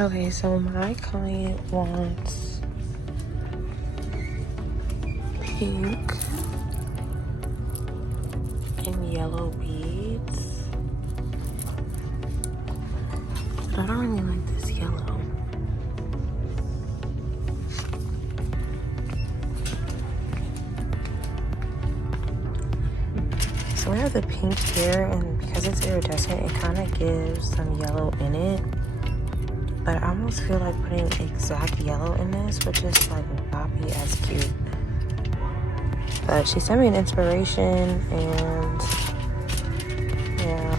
Okay, so my client wants pink and yellow beads. But I don't really like this yellow. So we have the pink here, and because it's iridescent, it kind of gives some yellow in it. But I almost feel like putting exact yellow in this would just like not be as cute. But she sent me an inspiration, and yeah.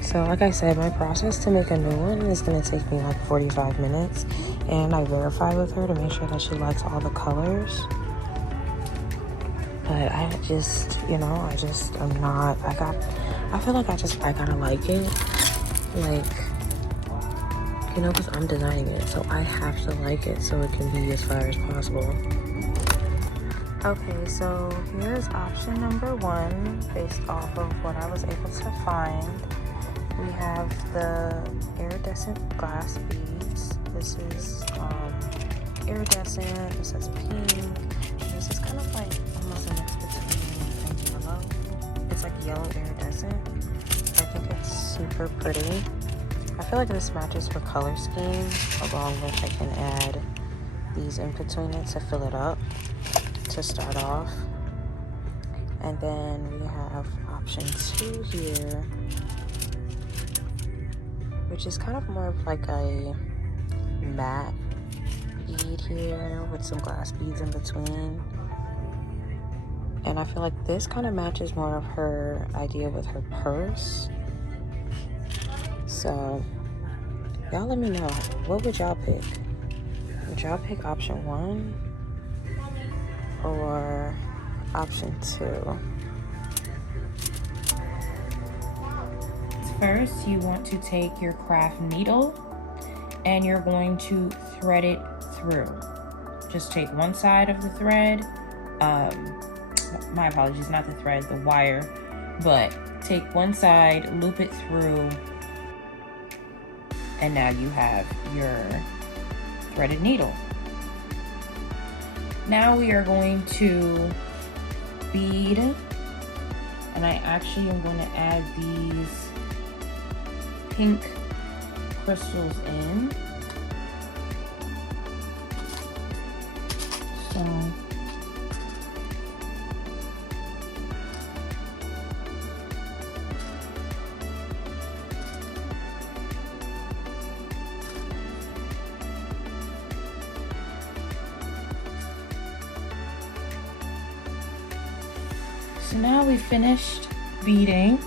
So like I said, my process to make a new one is going to take me like 45 minutes. And I verify with her to make sure that she likes all the colors. But I just, you know, I feel like I gotta like it. Like, you know, because I'm designing it. So I have to like it so it can be as fire as possible. Okay, so here's option number 1 based off of what I was able to find. We have the iridescent glass beads. This is iridescent. This says pink. This is kind of like almost a mix between pink and yellow. It's like yellow iridescent. I think it's super pretty. I feel like this matches her color scheme, along with I can add these in between it to fill it up to start off. And then we have option 2 here, which is kind of more of like a matte bead here with some glass beads in between. And I feel like this kind of matches more of her idea with her purse. So y'all let me know, what would y'all pick? Would y'all pick option 1 or option 2? First, you want to take your craft needle and you're going to thread it through. Just take one side of the thread, my apologies, not the thread, the wire, but take one side, loop it through, and now you have your threaded needle. Now we are going to bead, and I actually am going to add these pink crystals in. So now we finished beading.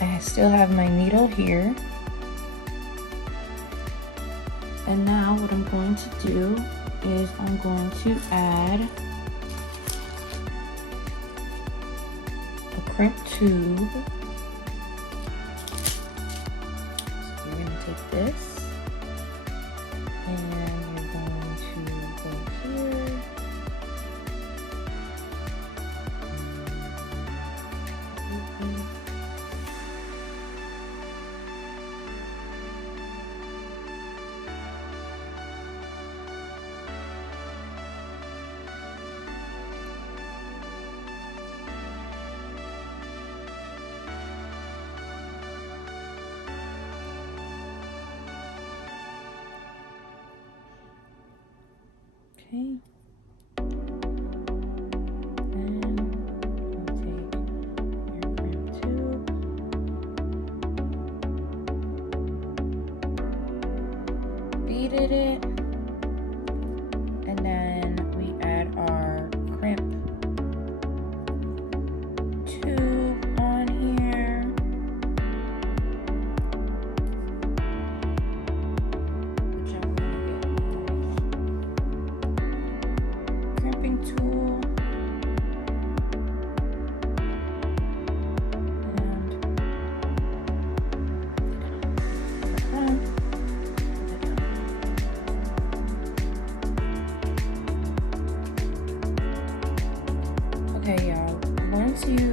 I still have my needle here. And now what I'm going to do is I'm going to add a crimp tube. So you're going to take this and you're going to go here. Okay. And take your crimp tube. Beaded it. And then we add our crimp tube on here. Which I'm going to get crimping tool, and Okay, y'all, once you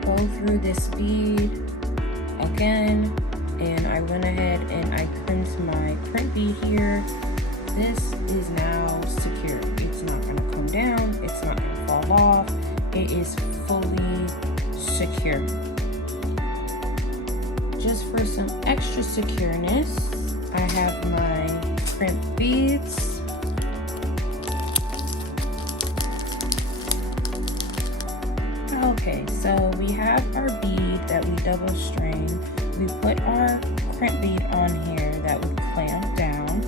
go through this bead again, and I went ahead and I crimped my crimp bead here, this is now secure. It's not going to come down, it's not going to fall off, it is fully secure. Just for some extra secureness, I have my crimp beads. Okay, so we have our bead that we double strain. We put our crimp bead on here that would clamp down.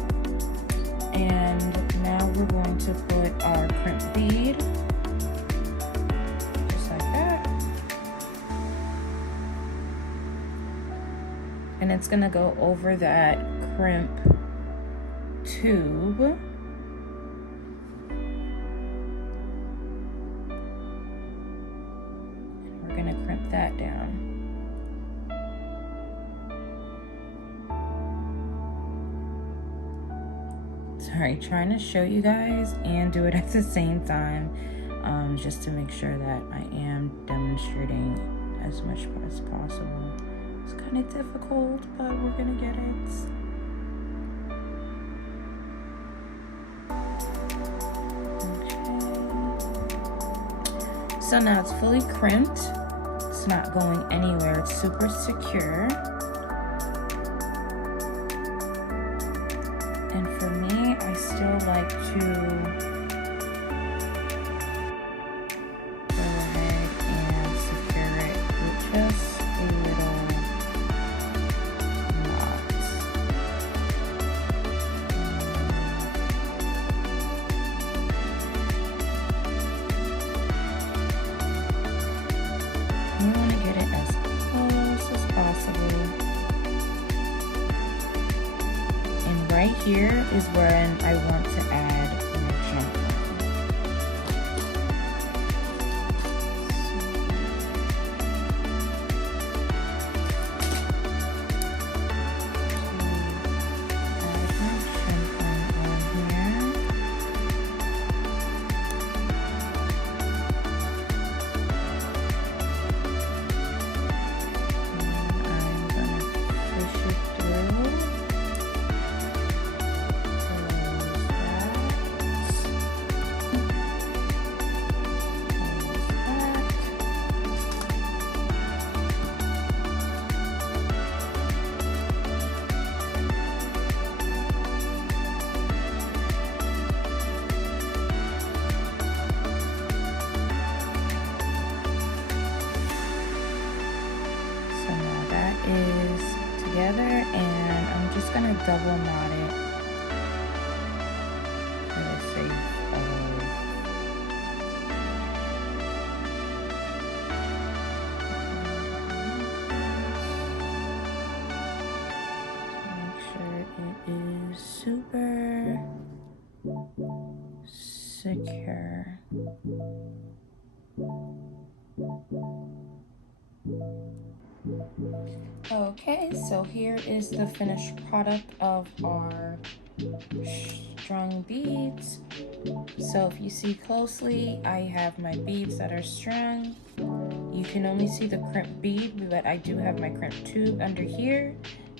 And now we're going to put our crimp bead, just like that. And it's gonna go over that crimp tube. And we're gonna crimp that down. Sorry, trying to show you guys and do it at the same time, just to make sure that I am demonstrating as much as possible. It's kind of difficult, but we're gonna get it. Okay. So now it's fully crimped. It's not going anywhere. It's super secure. And for me, I still like to go ahead and secure it with just a little knot. You want to get it as close as possible. And right here is where I want to add my jump line. Is together, and I'm just gonna double knot it for the sake of make sure it is super secure. Okay, so here is the finished product of our strung beads. So if you see closely, I have my beads that are strung. You can only see the crimp bead, but I do have my crimp tube under here.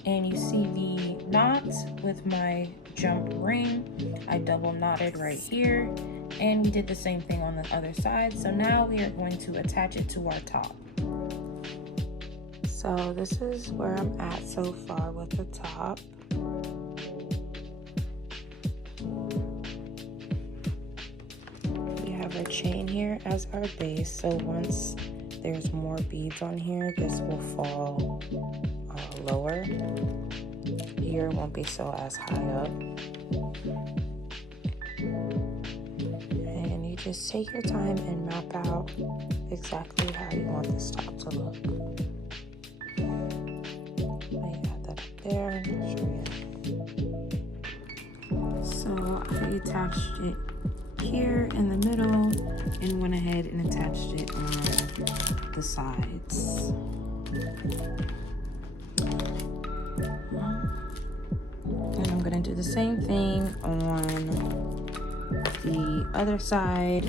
And you see the knot with my jump ring. I double knotted right here. And we did the same thing on the other side. So now we are going to attach it to our top. So this is where I'm at so far with the top. We have our chain here as our base, so once there's more beads on here, this will fall lower. Here it won't be so as high up. And you just take your time and map out exactly how you want this top to look. There, I'm not sure yet. So I attached it here in the middle and went ahead and attached it on the sides. And I'm gonna do the same thing on the other side.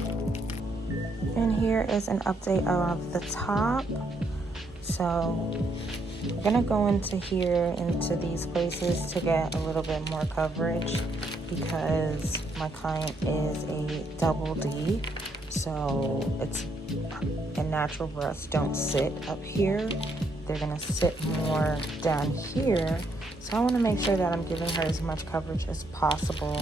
And here is an update of the top. So I'm gonna go into here, into these places to get a little bit more coverage because my client is a double D. So it's and natural breasts don't sit up here. They're gonna sit more down here. So I want to make sure that I'm giving her as much coverage as possible.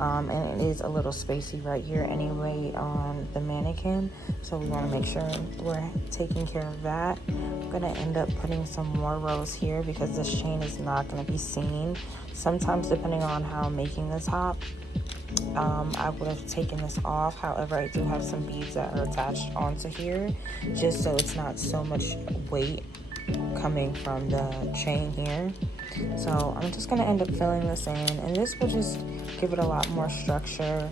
And it is a little spacey right here anyway on the mannequin. So we want to make sure we're taking care of that. I'm going to end up putting some more rows here because this chain is not going to be seen. Sometimes depending on how I'm making the top, I would have taken this off. However, I do have some beads that are attached onto here just so it's not so much weight coming from the chain here. So I'm just going to end up filling this in, and this will just give it a lot more structure.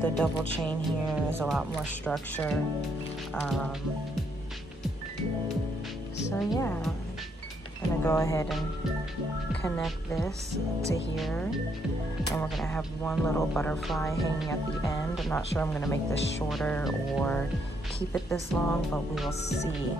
The double chain here is a lot more structure. So yeah, I'm going to go ahead and connect this to here, and we're going to have one little butterfly hanging at the end. I'm not sure I'm going to make this shorter or keep it this long, but we will see.